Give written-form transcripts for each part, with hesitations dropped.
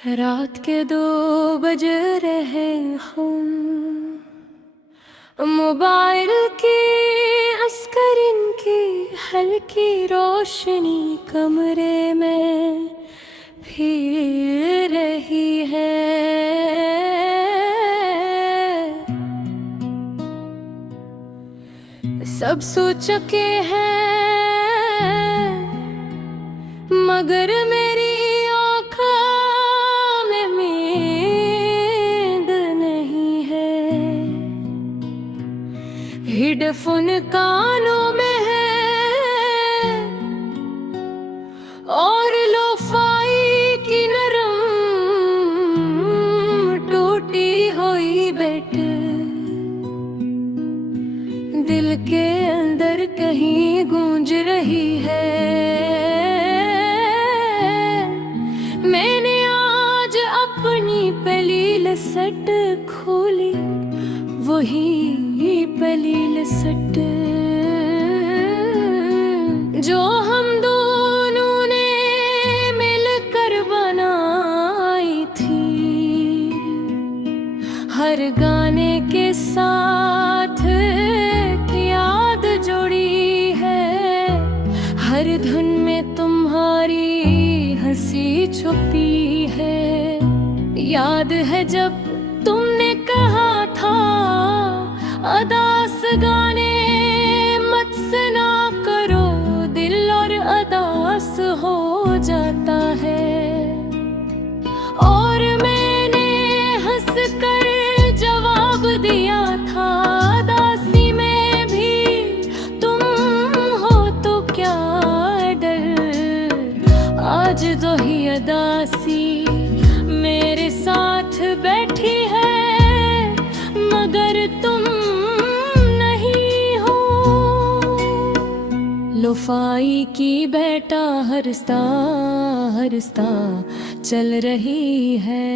रात के 2 बज रहे हम, मोबाइल की स्क्रीन की हल्की रोशनी कमरे में फिर रही है। सब सो चुके हैं मगर मेरी हेडफोन कानों में है और लोफाई की नरम टूटी हुई बेट दिल के अंदर कहीं गूंज रही है। मैंने आज अपनी प्लेलिस्ट खोली, वही प्लेलिस्ट जो हम दोनों ने मिलकर बनाई थी। हर गाने के साथ याद जुड़ी है, हर धुन में तुम्हारी हंसी छुपी है। याद है जब तुमने कहा था अदास गाने मत सुना करो, दिल और अदास हो जाता है। और मैंने हंस कर जवाब दिया था, अदासी में भी तुम हो तो क्या डर। आज तो ही अदासी मेरे साथ बैठी है मगर तुम लोफाई की बेटा हरस्ता हरस्ता चल रही है।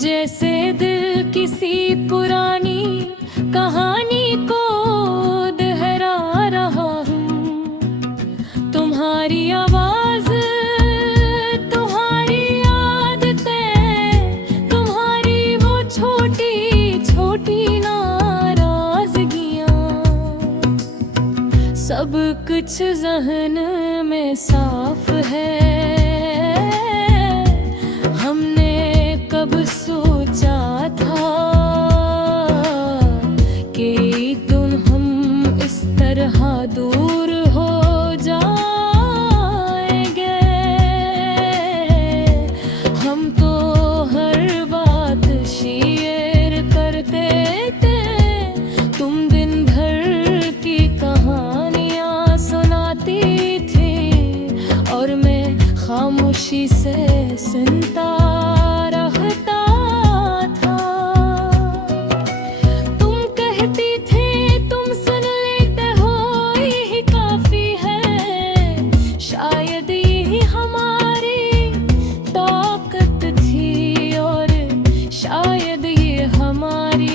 जैसे दिल किसी पुरानी कहानी को दोहरा रहा हूँ। तुम्हारी आवाज, तुम्हारी आदतें, तुम्हारी वो छोटी छोटी सब कुछ ज़हन में साफ है। हमने कब सोचा था कि हम इस तरह दूर हो जाएंगे। हम तो हर बात शेयर करते थे, तुम दिन भर की कहानी और मैं खामोशी से सुनता रहता था। तुम कहती थे तुम सुन लेते हो यही काफी है। शायद यही हमारी ताकत थी और शायद ये हमारी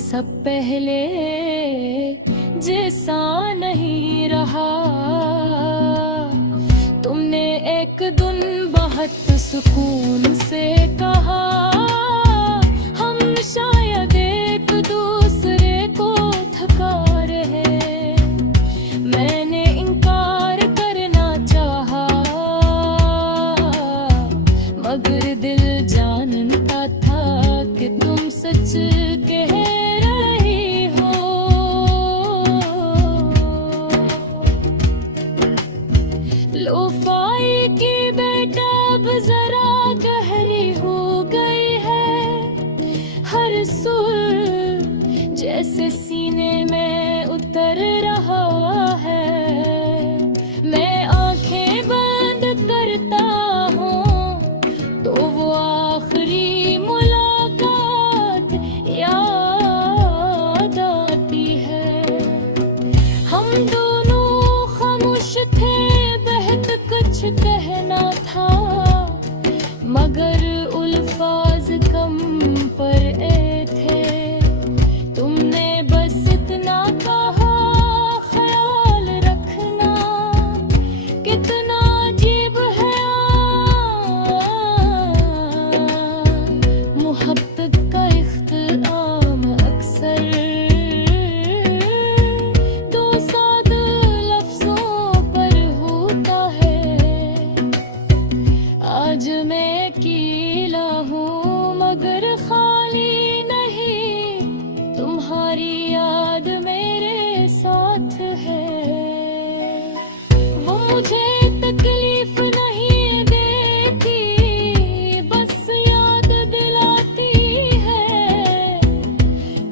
सब पहले जैसा नहीं रहा। तुमने एक दिन बहुत सुकून से कहा, हम शायद एक दूसरे को थका रहे। मैंने इनकार करना चाहा मगर दिल जानता था कि तुम सच कह रही हो। लोफाई की बेटा अब जरा गहरी हो गई है, हर सुर जैसे सीने में उतर रहा है। मैं आंखें बंद करता हूँ तो वो आखिरी मुलाकात याद आती है। हम दोनों खामोश थे, बहुत कुछ कहना था, मगर अल्फाज कम पड़े थे। तुमने बस इतना कहा, ख्याल रखना कितना अजीब है मोहब्बत का इख्तिताम अक्सर दो सादे लफ्जों पर होता है। आज मैं अकेला हूँ मगर खाली नहीं, तुम्हारी याद मेरे साथ है। वो मुझे तकलीफ नहीं देती, बस याद दिलाती है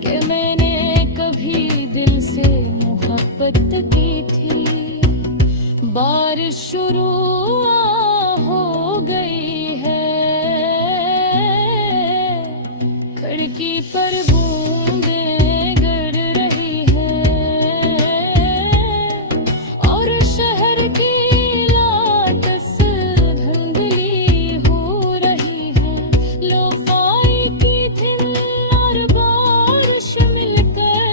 कि मैंने कभी दिल से मोहब्बत की थी। बारिश शुरू हो गई है, खिड़की पर बूंदें गिर रही है और शहर की लाटस धुंधली हो रही है। लोफाई की धुन और बारिश मिलकर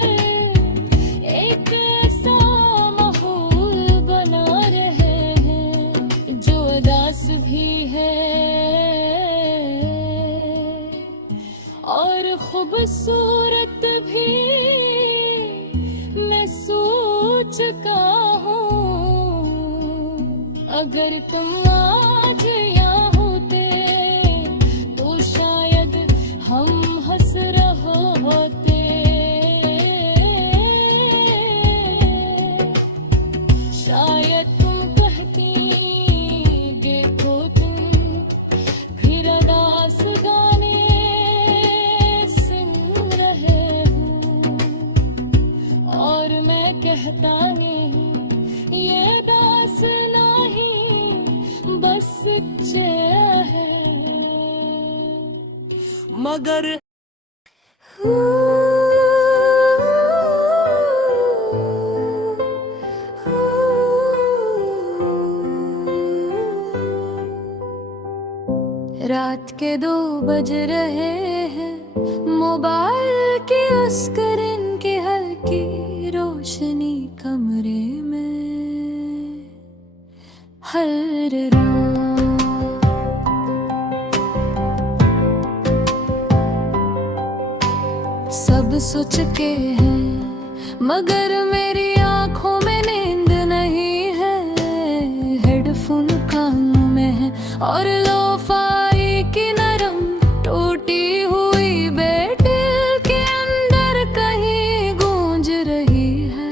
एक ऐसा माहौल बना रहे हैं जो उदास भी है और खूबसूरत भी। मैं सोच चुका हूँ अगर तुम आज यहाँ होते तो शायद हम हंस रहे होते। शायद तुम कहती देखो तुम फिर अदास गाने सुन रहे हो और मैं कहता नहीं ये दास नहीं बस चेहरा है। मगर रात के 2 बज रहे हैं, मोबाइल की स्क्रीन की हल्की रोशनी कमरे में हर रात सब सो चुके हैं मगर मेरी आंखों में नींद नहीं है। हेडफोन कानों में है और लोफाई की नरम टूटी हुई बेटिल के अंदर कहीं गूंज रही है।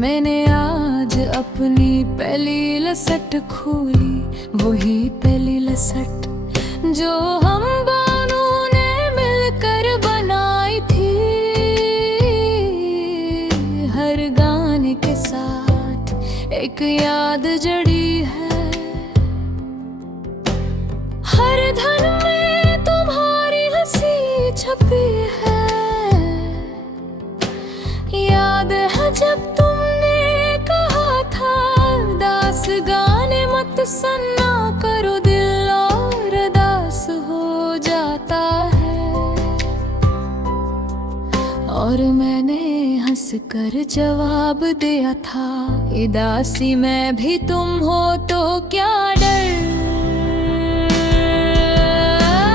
मैंने आज अपनी पहली लसट खोली, वही पहली लसट जो हम दोनों ने मिलकर बनाई थी। हर गाने के साथ एक याद जड़ी है, हर धन में तुम्हारी हंसी छपी है। याद है जब तुमने कहा था दास गाने मत सुनना करो, दिल और दास हो जाता है। और मैंने हंस कर जवाब दिया था इदासी में भी तुम हो तो क्या डर।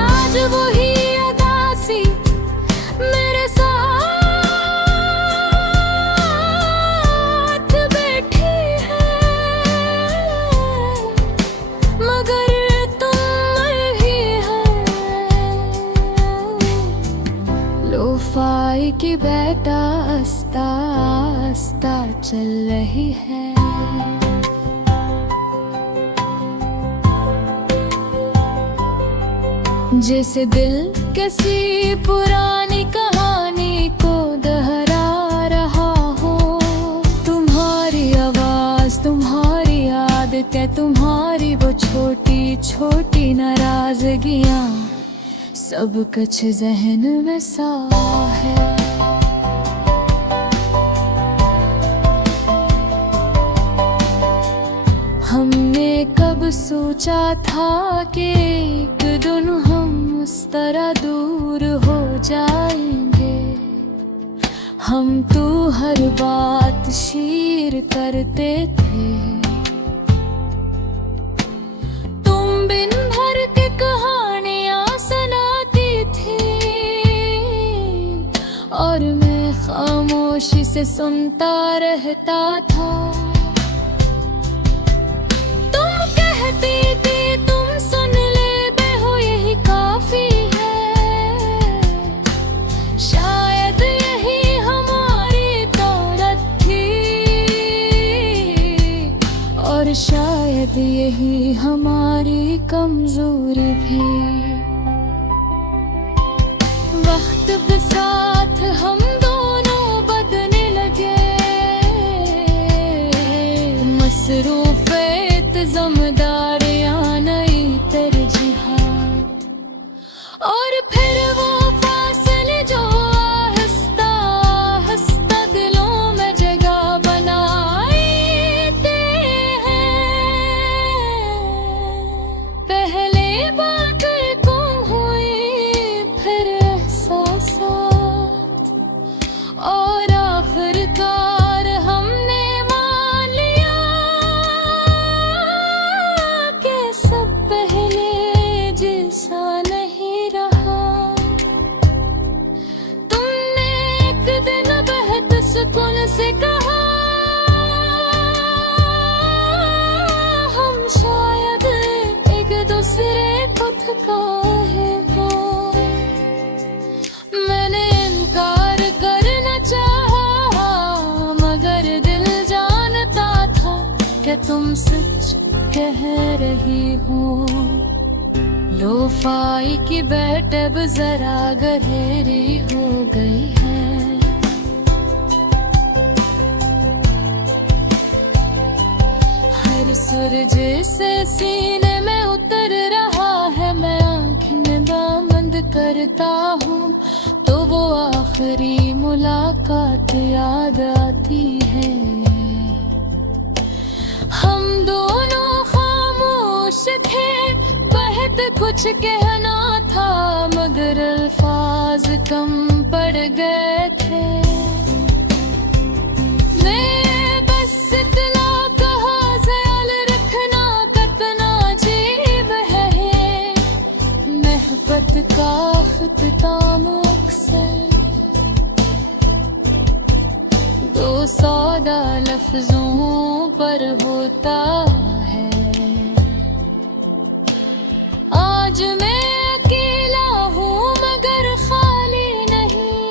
आज वही उदासी मेरे साथ बैठी है, मगर तुम ही है लोफाई की बेटा आस्ता आस्ता चल रही है। जैसे दिल किसी पुरानी कहानी को दोहरा रहा हो। तुम्हारी आवाज, तुम्हारी आदतें, तुम्हारी वो छोटी छोटी नाराजगियां, सब कुछ जहन में सा है। हमने कब सोचा था कि एक दिन हम उस तरह दूर हो जाएंगे। हम तो हर बात शेयर करते थे, तुम बिन भर के कहानियां सुनाती थी और मैं खामोशी से सुनता रहता था। तुम सुन ले बेहो यही काफी है। शायद यही हमारी दौलत थी और शायद यही हमारी कमजोरी भी। वक्त के साथ हम दोनों बदलने लगे, मसरूफ जिम्मेदारियां, नई तरजीहात और फिर वो फासले जो आहिस्ता आहिस्ता दिलों में जगह बनाते हैं। पहले बातें गुम हुई, फिर एहसासात और आखिरकार हमने सुकून से कहा हम शायद एक दूसरे को थकाए हो। मैंने इनकार करना चाहा मगर दिल जानता था कि तुम सच कह रही हो। लोफाई की बेट अब जरा गहरी हो गई है। सूरज से सीने में उतर रहा है, मैं आँखें बंद करता हूँ तो वो आखिरी मुलाकात याद आती है। हम दोनों खामोश थे, बहुत कुछ कहना था मगर अल्फाज कम पड़ गए थे। का ख़ुताम अक्सर दो सौदा लफ्जों पर होता है। आज मैं अकेला हूँ मगर खाली नहीं,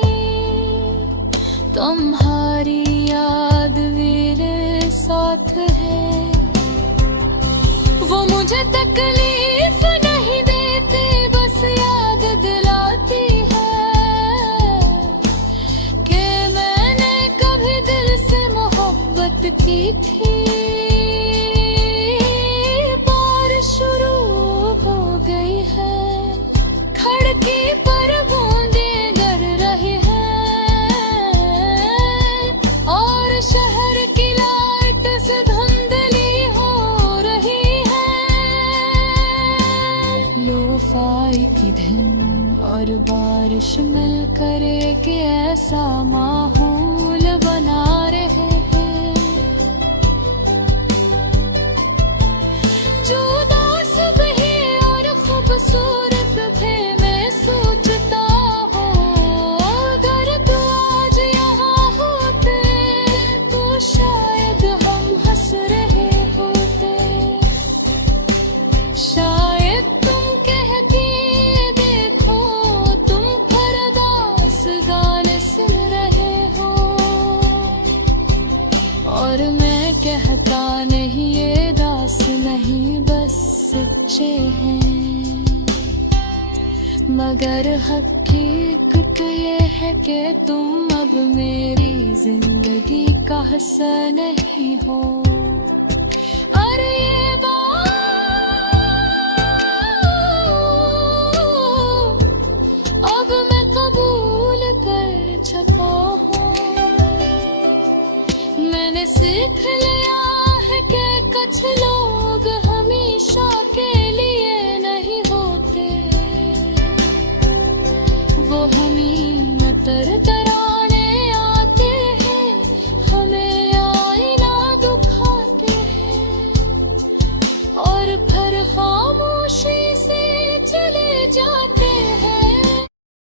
तुम्हारी याद मेरे साथ है। वो मुझे तकलीफ नहीं देती, बस याद दिलाती है कि मैंने कभी दिल से मोहब्बत की थी। बारिश शुरू हो गई है, खिड़की पर बूंदें गिर रही हैं और शहर की लाइट से धुंधली हो रही है। लोफाई की धुन और बारिश मिलकर एक ऐसा माहौल बना रहे हैं जो सुबह और खूबसूरत भी मैं सोचता हूँ। अगर तू आज यहाँ होते तो शायद हम हंस रहे होते। शायद तुम कहती देखो तुम फरदास गाने से सच्चे हैं, मगर हकीकत ये है कि तुम अब मेरी जिंदगी का हिस्सा नहीं हो। और ये बात अब मैं कबूल कर चुका हूँ। मैंने सीख लिया है कि कुछ लोग हमेशा के लिए नहीं होते, वो